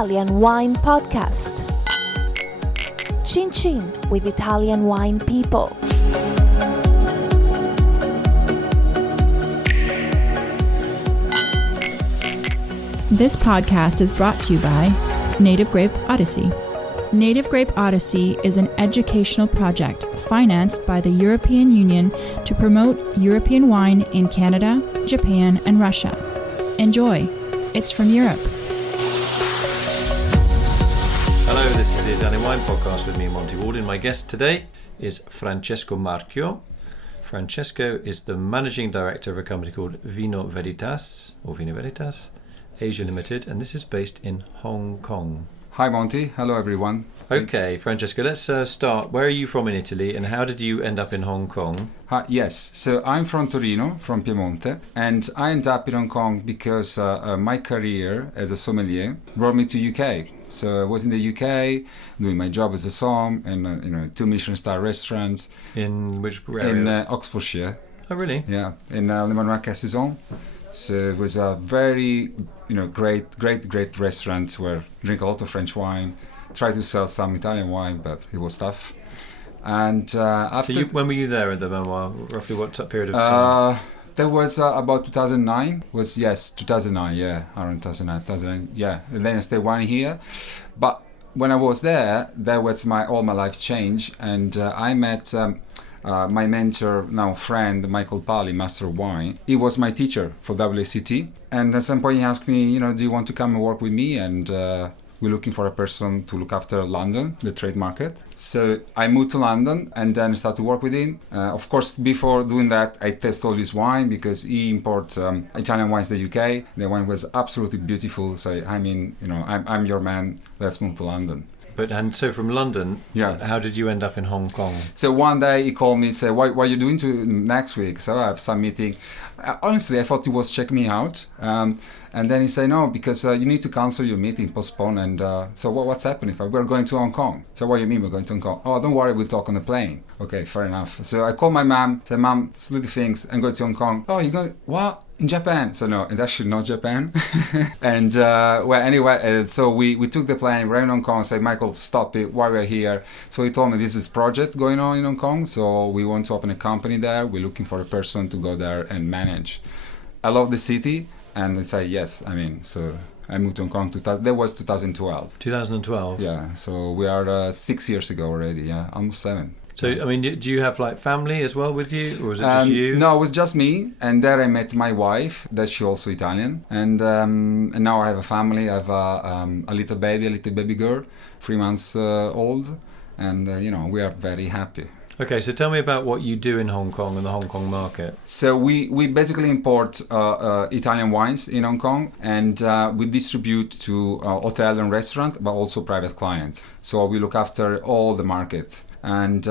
Italian Wine Podcast. Chin Chin with Italian wine people. This podcast is brought to you by Native Grape Odyssey. Native Grape Odyssey is an educational project financed by the European Union to promote European wine in Canada, Japan, and Russia. Enjoy. It's from Europe. Hello, this is the Italian Wine Podcast with me, Monty Waldin. My guest today is Francesco Marchio. Francesco is the managing director of a company called Vino Veritas, or Vino Veritas, Asia Limited, and this is based in Hong Kong. Hi Monty, hello everyone. Okay, Francesco, let's start. Where are you from in Italy and how did you end up in Hong Kong? Yes, so I'm from Torino, from Piemonte, and I ended up in Hong Kong because my career as a sommelier brought me to UK. So I was in the UK doing my job as a somm in 2 Michelin-star restaurants. In which area? In Oxfordshire. Oh, really? Yeah, in Le Manoir-Cassaison. So it was a very, great restaurant where drink a lot of French wine, try to sell some Italian wine, but it was tough. And after... So when were you there at the Manoir? Roughly what period of time? That was about 2009. 2009, yeah, around 2009, yeah. And then I stayed 1 year. But when I was there was all my life changed, and I met my mentor, now friend, Michael Palij, Master of Wine. He was my teacher for WSET, and at some point he asked me, do you want to come and work with me? And we're looking for a person to look after London, the trade market. So I moved to London and then started to work with him. Of course, before doing that, I test all his wine because he imports Italian wines to the UK. The wine was absolutely beautiful. So I'm your man. Let's move to London. And so from London, yeah. How did you end up in Hong Kong? So one day he called me and said, what are you doing next week? So I have some meeting. Honestly, I thought he was checking me out. And then he said, no, because you need to cancel your meeting, postpone. And so what's happening? We're going to Hong Kong. So what do you mean we're going to Hong Kong? Oh, don't worry, we'll talk on the plane. Okay, fair enough. So I called my mom, said, Mom, it's little things, I'm going to Hong Kong. Oh, you're going, what? In Japan? So no, it's actually not Japan. And so we took the plane, we're in Hong Kong, said, Michael, stop it, why we're here. So he told me this is project going on in Hong Kong. So we want to open a company there. We're looking for a person to go there and manage. I love the city. And I said, yes, so I moved to Hong Kong, that was 2012. 2012? Yeah, so we are 6 years ago already, yeah, almost 7. So, do you have family as well with you, or was it just you? No, it was just me, and there I met my wife, that's she also Italian, and now I have a family. I have a little baby girl, 3 months old, and we are very happy. Okay, so tell me about what you do in Hong Kong and the Hong Kong market. So we basically import Italian wines in Hong Kong, and we distribute to hotel and restaurant, but also private client. So we look after all the market. And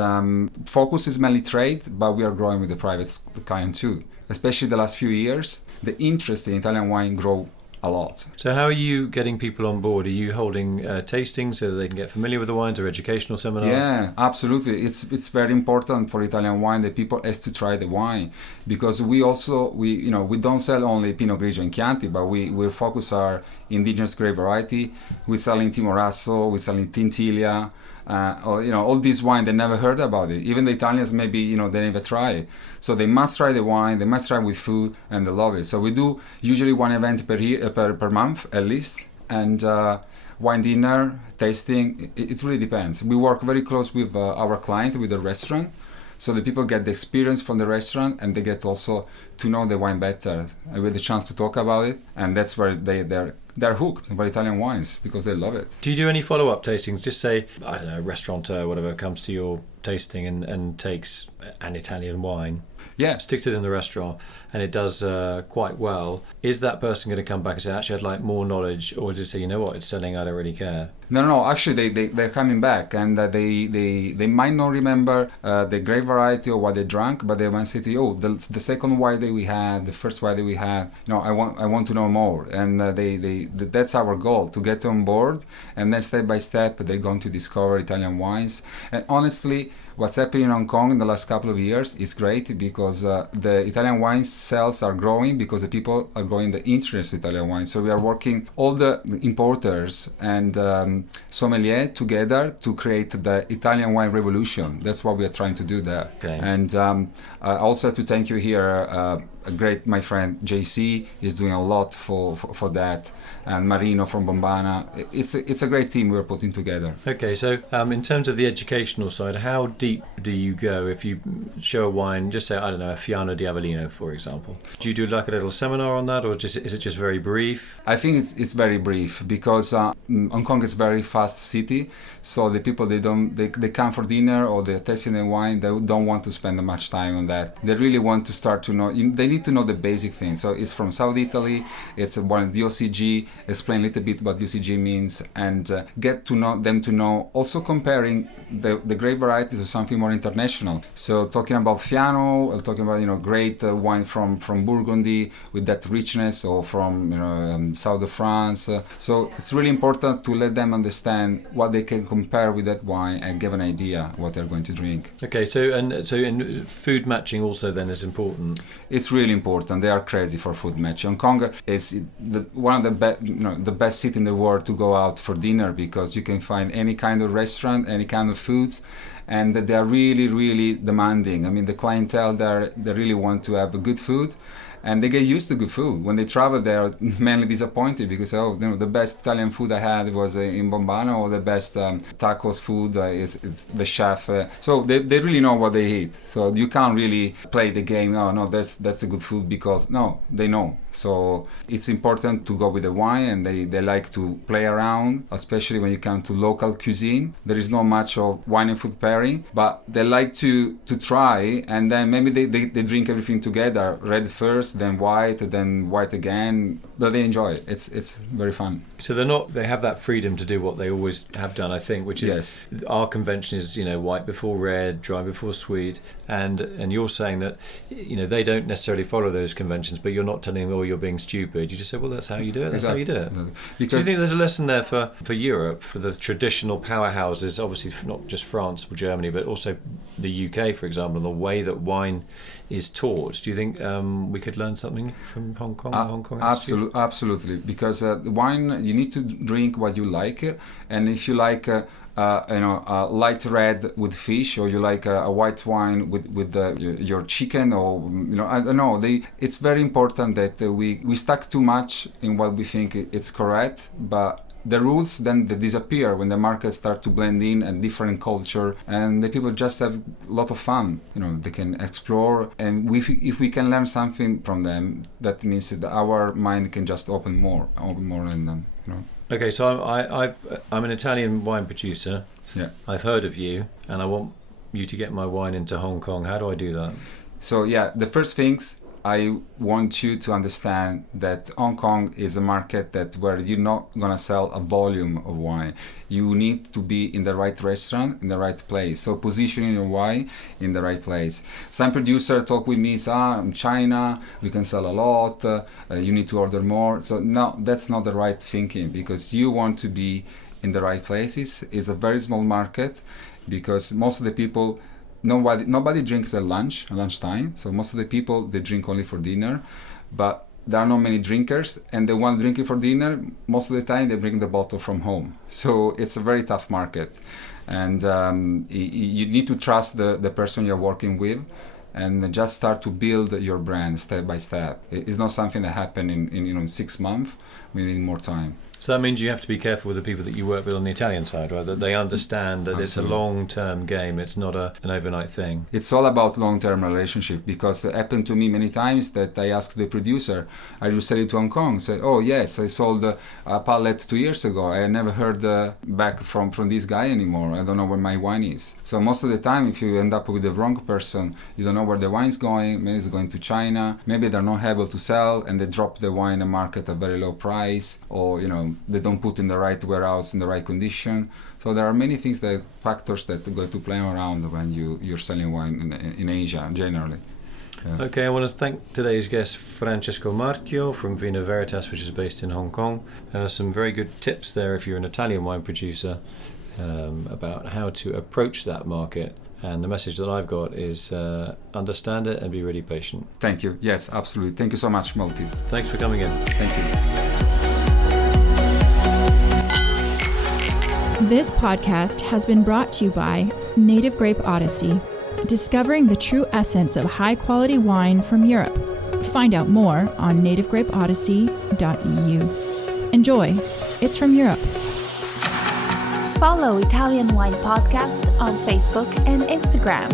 focus is mainly trade, but we are growing with the private client too. Especially the last few years, the interest in Italian wine grow a lot. So how are you getting people on board? Are you holding tastings so that they can get familiar with the wines, or educational seminars? Yeah, absolutely. It's very important for Italian wine that people has to try the wine, because we don't sell only Pinot Grigio and Chianti, but we focus our indigenous grape variety. We're selling Timorasso, we're selling Tintilia. All these wine, they never heard about it. Even the Italians, maybe, they never try it. So they must try the wine, they must try with food, and they love it. So we do usually one event per month at least. And wine dinner, tasting, it really depends. We work very close with our client, with the restaurant. So the people get the experience from the restaurant, and they get also to know the wine better with the chance to talk about it. And that's where they're hooked by Italian wines, because they love it. Do you do any follow-up tastings? Just say, I don't know, a restaurateur, whatever, comes to your tasting and takes an Italian wine. Yeah. Sticks it in the restaurant and it does quite well. Is that person going to come back and say, actually, I'd like more knowledge? Or does it say, you know what, it's selling, I don't really care? No. Actually, they're coming back, and they might not remember the grape variety or what they drank, but they might say to you, the second wine that we had, the first wine that we had, I want to know more. And that's our goal, to get on board, and then step by step they're going to discover Italian wines. And honestly, what's happening in Hong Kong in the last couple of years is great because the Italian wine sales are growing because the people are growing the interest in Italian wine. So we are working all the importers and sommelier together to create the Italian wine revolution. That's what we are trying to do there. Okay. And I also have to thank you here. My friend JC is doing a lot for that, and Marino from Bombana. It's a great team we're putting together. Okay, so in terms of the educational side, how deep do you go if you show a wine, just say, I don't know, a Fiano di Avellino, for example? Do you do like a little seminar on that, or is it just very brief? I think it's very brief because Hong Kong is a very fast city, so the people they come for dinner or they're tasting the wine, they don't want to spend much time on that. They really want to start to know. They need to know the basic things. So it's from South Italy. It's one DOCG. Explain a little bit what DOCG means and get to know them to know. Also comparing the grape variety to something more international. So talking about Fiano, talking about great wine from Burgundy with that richness, or from south of France. So it's really important to let them understand what they can compare with that wine and give an idea what they're going to drink. Okay, so in food matching also then is important. It's really important. They are crazy for food matching. Hong Kong is one of the best city in the world to go out for dinner because you can find any kind of restaurant, any kind of foods, and they are really, really demanding. I mean, the clientele there, they really want to have good food, and they get used to good food. When they travel, they are mainly disappointed because the best Italian food I had was in Bombano, or the best tacos food is the chef. So they really know what they eat. So you can't really play the game. Oh no, that's a good food, because no, they know. So it's important to go with the wine, and they like to play around, especially when you come to local cuisine. There is not much of wine and food pairing, but they like to try, and then maybe they drink everything together, red first, then white again, but they enjoy it. It's very fun. So they have that freedom to do what they always have done, I think, which is, yes, our convention is white before red, dry before sweet, and you're saying that they don't necessarily follow those conventions, but you're not telling them, oh, you're being stupid. You just say, well, that's how you do it. That's exactly. how you do it. Exactly. Do you think there's a lesson there for Europe, for the traditional powerhouses, obviously not just France or Germany, but also the UK, for example, and the way that wine is taught? Do you think we could learn something from Hong Kong? Hong Kong absolutely, because the wine, you need to drink what you like, and if you like light red with fish, or you like a white wine with your chicken, or I don't know. It's very important that we stuck too much in what we think it's correct, but the rules then they disappear when the markets start to blend in and different culture, and the people just have a lot of fun. They can explore, and if we can learn something from them, that means that our mind can just open more in them. Okay, so I'm an Italian wine producer. Yeah. I've heard of you, and I want you to get my wine into Hong Kong. How do I do that? So the first things, I want you to understand that Hong Kong is a market where you're not gonna sell a volume of wine. You need to be in the right restaurant, in the right place. So positioning your wine in the right place. Some producer talk with me, in China we can sell a lot. You need to order more. So no, that's not the right thinking, because you want to be in the right places. It's a very small market, because most of the people. Nobody drinks at lunchtime. So most of the people, they drink only for dinner, but there are not many drinkers, and the one drinking for dinner, most of the time they bring the bottle from home. So it's a very tough market, and you need to trust the person you're working with, and just start to build your brand step by step. It's not something that happened in 6 months. We need more time. So that means you have to be careful with the people that you work with on the Italian side, right? That they understand that It's a long-term game. It's not an overnight thing. It's all about long-term relationship, because it happened to me many times that I asked the producer, are you selling to Hong Kong? Say, oh yes, I sold a pallet 2 years ago. I never heard back from this guy anymore. I don't know where my wine is. So most of the time, if you end up with the wrong person, you don't know where the wine's going. Maybe it's going to China. Maybe they're not able to sell, and they drop the wine in the market at a very low price, or they don't put in the right warehouse in the right condition. So there are many factors that go to play around when you're selling wine in Asia generally. Yeah. Okay, I want to thank today's guest, Francesco Marchio from Vino Veritas, which is based in Hong Kong. Some very good tips there if you're an Italian wine producer about how to approach that market And the message that I've got is understand it and be really patient. Thank you. Yes, absolutely. Thank you so much, Monty. Thanks for coming in. Thank you. This podcast has been brought to you by Native Grape Odyssey, discovering the true essence of high-quality wine from Europe. Find out more on nativegrapeodyssey.eu. Enjoy. It's from Europe. Follow Italian Wine Podcast on Facebook and Instagram.